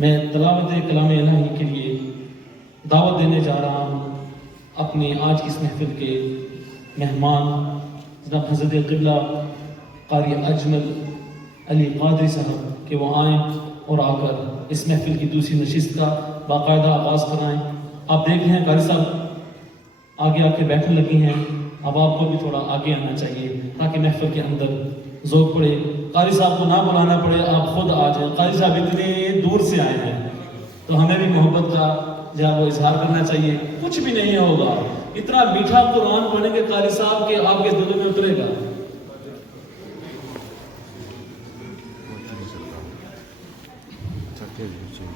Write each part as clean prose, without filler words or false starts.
मैं तिलावत कलाम इलाही के लिए दावत देने जा रहा हूँ अपने आज की इस महफिल के मेहमान जनाब हज़रत क़िबला क़ारी अजमल अली क़ादरी साहब कि वो आएँ और आकर इस महफिल की दूसरी नशिस्त का बाकायदा आगाज़ कराएँ। आप देख रहे हैं क़ारी साहब आगे आके बैठने लगी हैं, अब आपको भी थोड़ा आगे आना चाहिए ताकि महफिल के अंदर ज़ोर पड़े। क़ारी साहब को ना बुलाना पड़े, आप खुद आ जाए। क़ारी साहब इतने दूर से आए हैं तो हमें भी मोहब्बत का जो है वो इजहार करना चाहिए। कुछ भी नहीं होगा, इतना मीठा कुरान पढ़ेंगे क़ारी साहब के आपके दिलों में उतरेगा।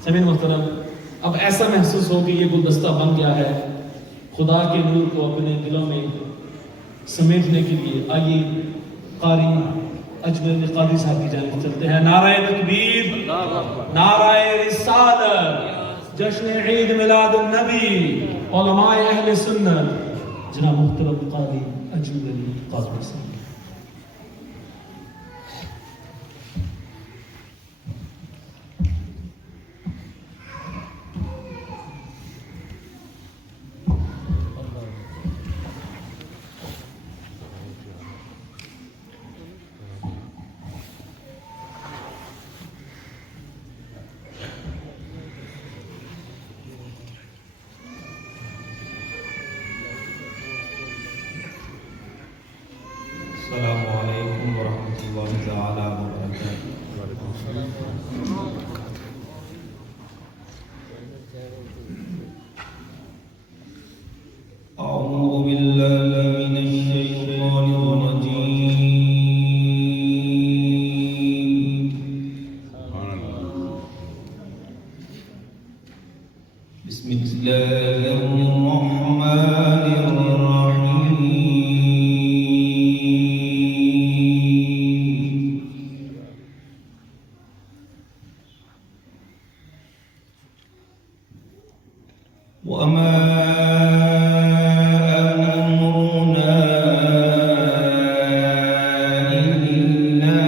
समीन मुहतरम, अब ऐसा महसूस हो कि ये गुलदस्ता बन गया है खुदा के नूर को अपने दिलों में समेटने के लिए। आइए क़ारी अजमल क़ादरी साहब की जानिब चलते हैं। नाराए तकबीर, नाराए रिसालत, जश्न ईद मिलादुन नबी, उलमाए अहले सुन्नत जनाब मुहतरम क़ारी अजमल क़ादरी साहब। अस्सलामु अलैकुम वरहमतुल्लाहि तआला वबरकातुहू। अऊज़ु बिल्लाहि मिनश शैतानिर रजीम। बिस्मिल्लाहिर रहमानिर रहीम। वमा अमरुना इल्ला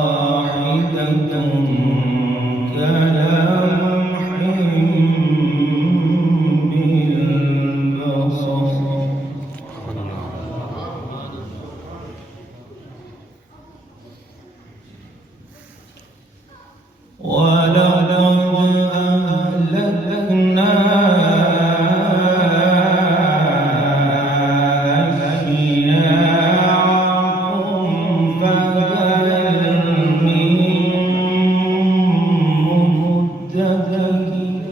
वाहिदतुन कलम्हिन बिलबसर। वलक़द अहलकना अश्याअकुम फहल मिन मुद्दकिर।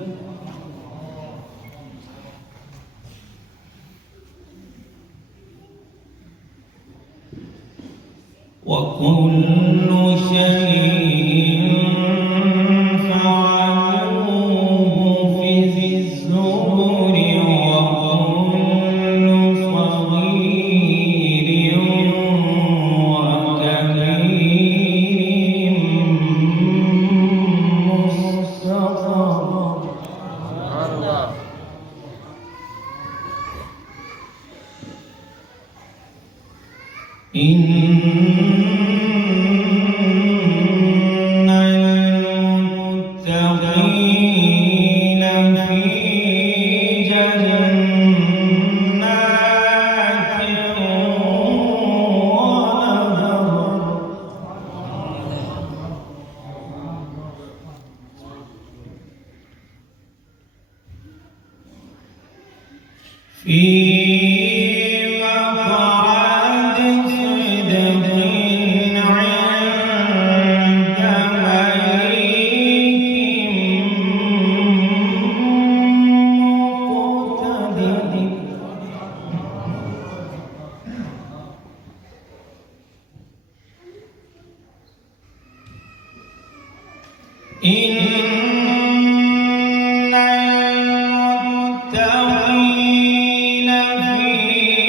वकुल्लु शैइन फअलूहु फ़िज़्ज़ुबुरि वकुल्लु सग़ीरिन वकबीरिन मुस्ततर। المتقين في جنات ونهر في مقعد صدق عند إن المتقين في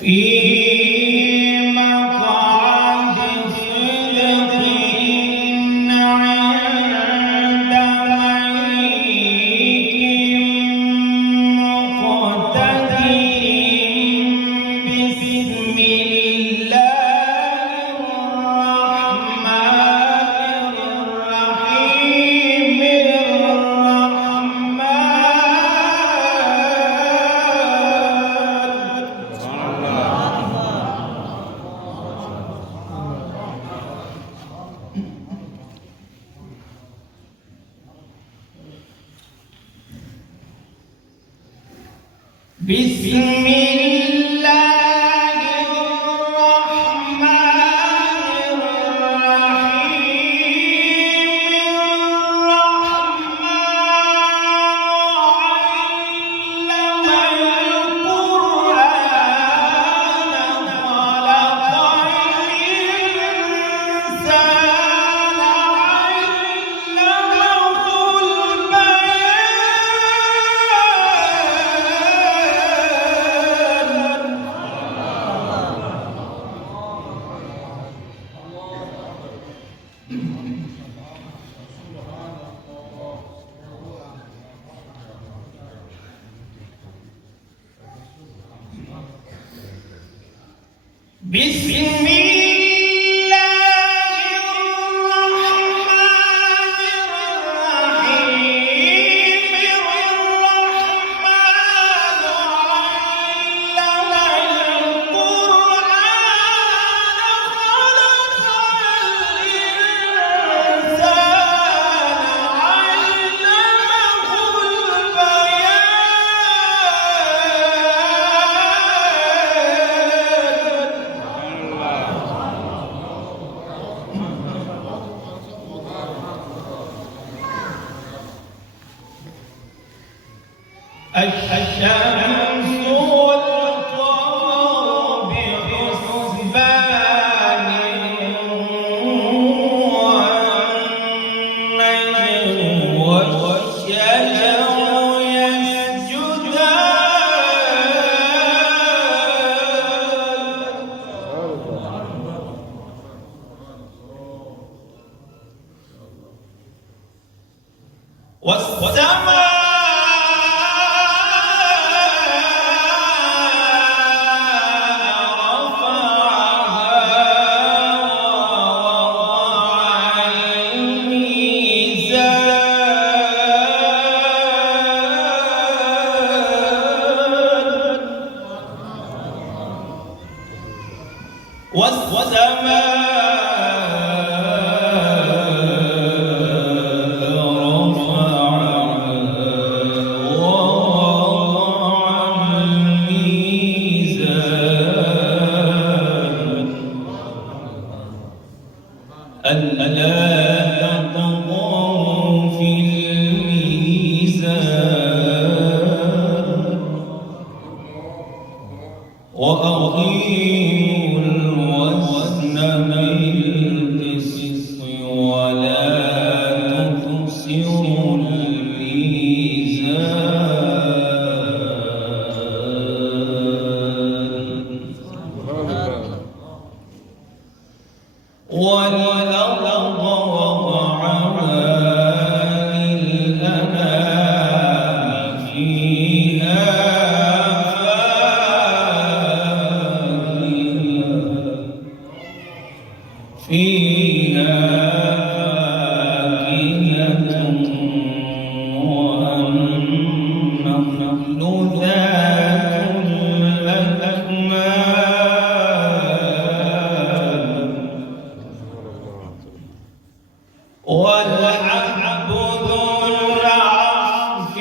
في مقعد صدق عند مليك مقتدر بسم الله الرحمن الرحيم بسم الله الرحمن الرحيم الرحمن علم القرآن خلق الإنسان بسم الله الرحمن الرحيم الرحمن علم القرآن خلق الإنسان الشمس والقمر بحسبان والنجم والشجر يسجدان والسماء ألا تطغوا في الميزان وأقيموا الوزن بالقسط ولا تخسروا الميزان والأرض وضعها للأنام فيها فاكهة والنخل ذات الأكمام والحب ذو العصف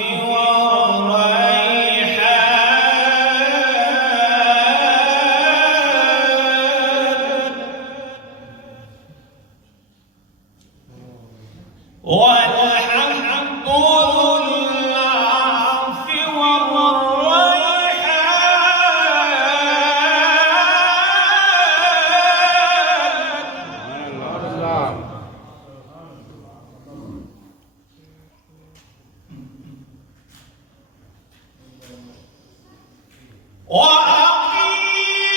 والريحان والحب ذو العصف والريحان وأقيموا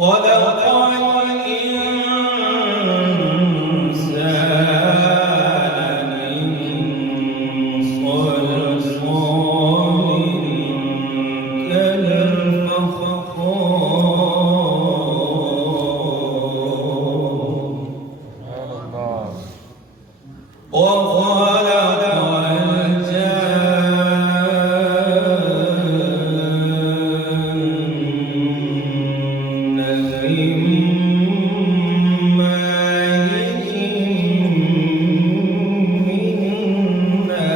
خلق الإنسان من صلصال كالفخار وخلق الجن من مارج من نار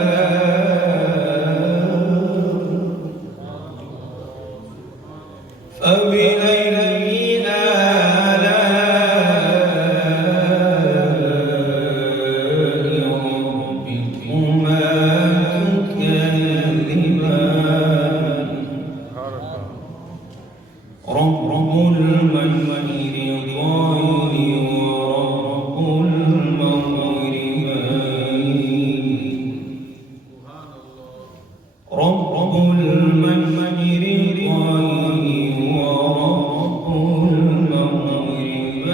فبأي آلاء ربكما تكذبان رب المشرقين ورب المغربين رب المشرقين ورب المغربين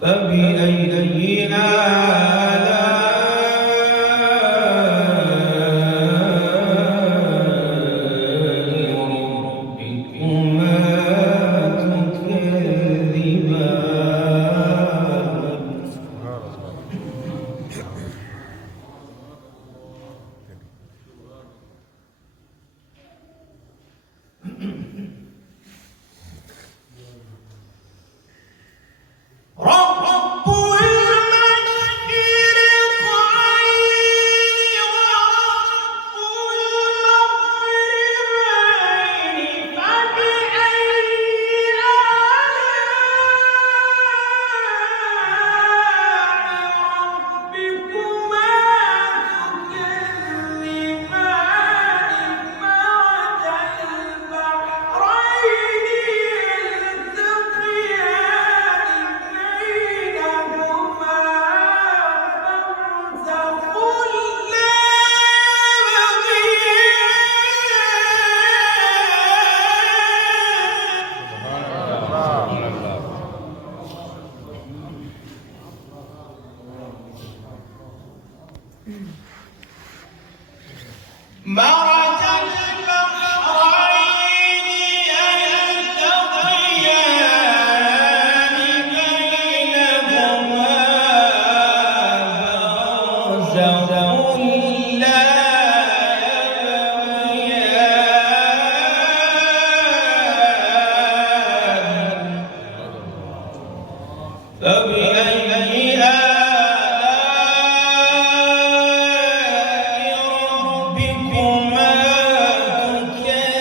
فبأي آلاء ربكما تكذبان رب المشرقين ورب المغربين فبأي آلاء ربكما تكذبان مرج البحرين يلتقيان بينهما برزخ لا مرج البحرين يلتقيان بينهما برزخ لا يبغيان فبأي آلاء ربكما تكذبان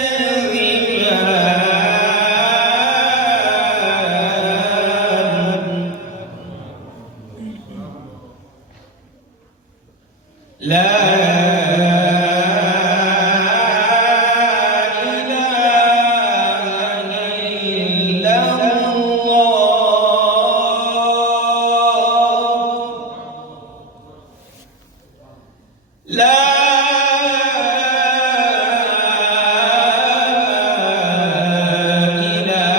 لا إله إلا الله لا إله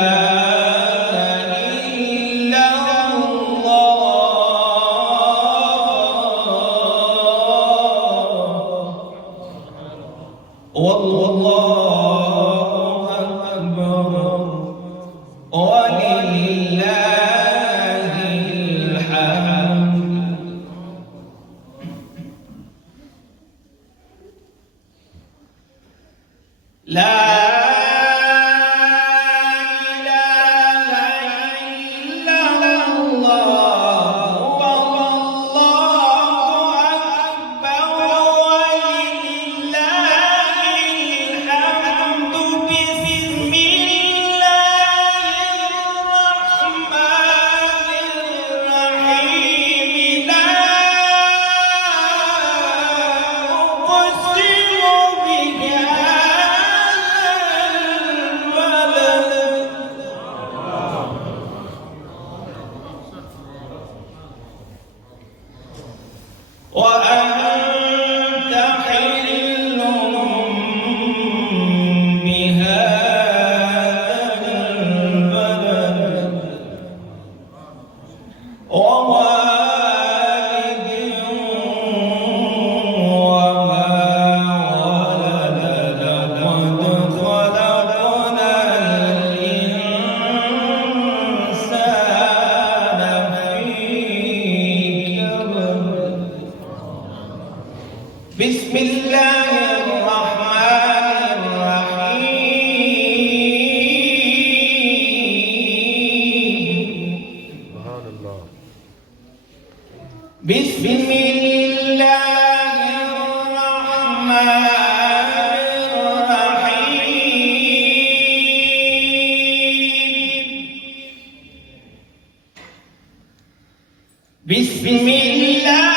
إلا الله والله أكبر ولله الحمد لا إله إلا الله والله أكبر ولله الحمد بسم الله الرحمن الرحيم لا أقسم وأنت حل بها ووالد وما ولد لقد خلقنا الإنسان في كبد بسم الله الرحمن الرحيم سبحان الله. بسم الله الرحمن الرحيم بسم الله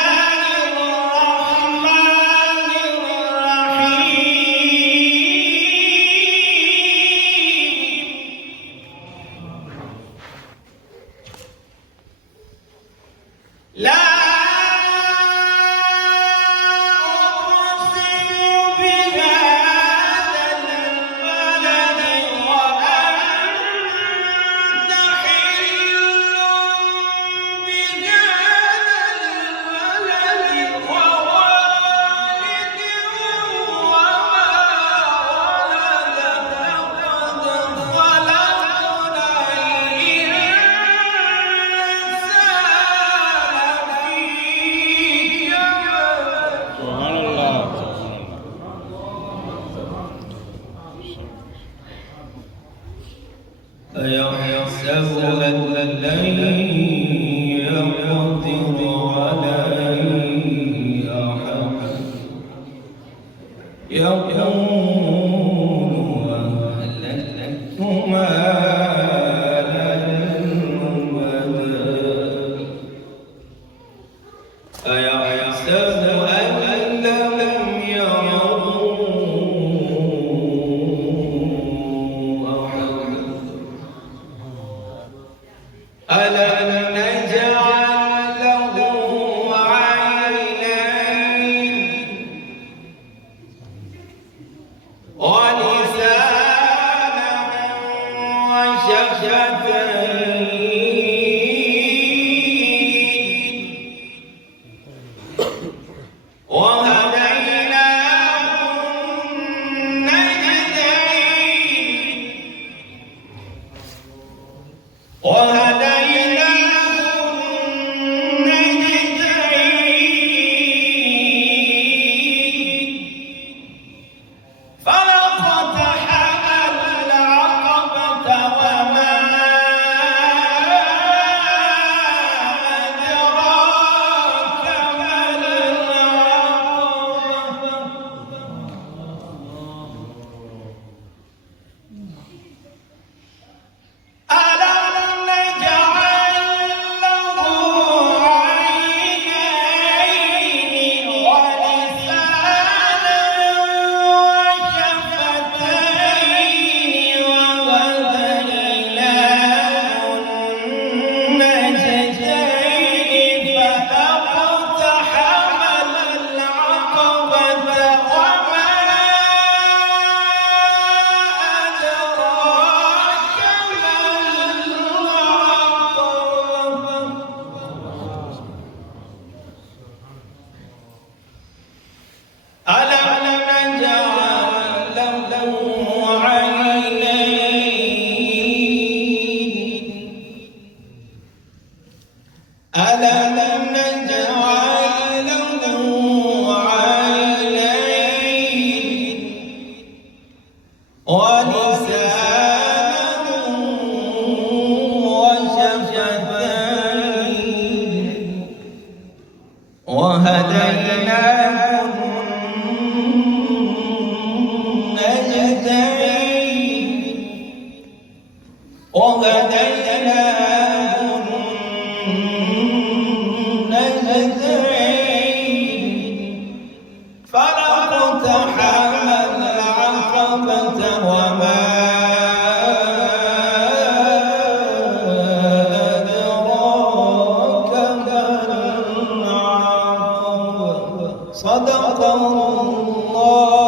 لا أقسم بهذا البلد وأنت حل بهذا البلد ووالد وما ولد لقد خلقنا سبحان الله. أيحسب أن لن يقدر عليه أحد يقول أهلكت مالا لبدا أيحسب أن لم يره أحد ألم نجعل له عينين ولسانا وشفتين وهديناه النجدين فلقتحم العقبة وما أدراك ما العقبة ألم نجعل له عينين ولسانا وشفتين وهديناه النجدين فلقتحم العقبة وما أدراك ما العقبة ألم نجعل له عينين ألم نجعل له عينين ولسانا وشفتين وهديناه النجدين فلقتحم العقبة وما أدراك ما العقبة صدق الله